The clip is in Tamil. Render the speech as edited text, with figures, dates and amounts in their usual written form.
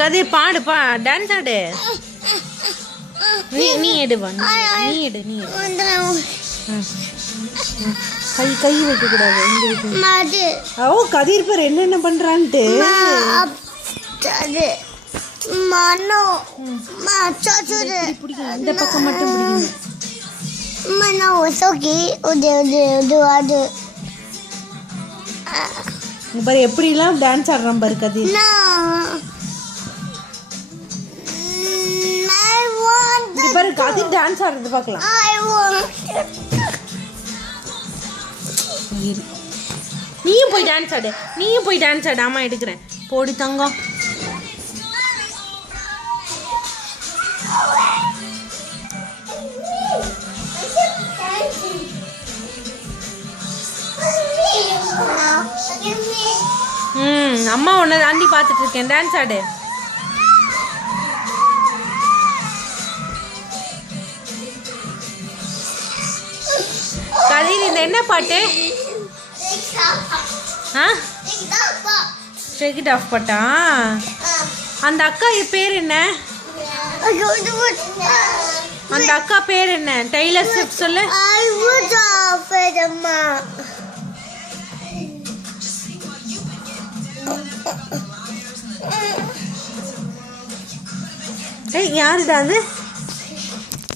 கதிர் பாடுப்பா, டான்ஸ் ஆடு. நீ எடுவா, நீ எடு. கை வைக்க கூடாது. ஓ கதிர் பேர் என்னென்ன பண்றான்ட்டு. இந்த பக்கம் மட்டும் பாரு எப்படிலாம் டான்ஸ் ஆடுறான் பாரு கதிர். பாரு கதிர் டான்ஸ் ஆடுறது பார்க்கலாம். நீயும் போய் டான்ஸ் ஆடு. அம்மா எடுக்கிறேன். போடி தங்கம். அம்மா உன்னை தாண்டி பார்த்துட்டு இருக்கேன். டான்ஸ் ஆடு. கதிர் இந்த என்ன பாட்டு? Take it off பாட்டா? அந்த அக்கா பேர் என்ன? அந்த அக்கா பேர் என்ன? டெய்லர் ஸ்விஃப்ட் சொல்லு. யாருடா அது?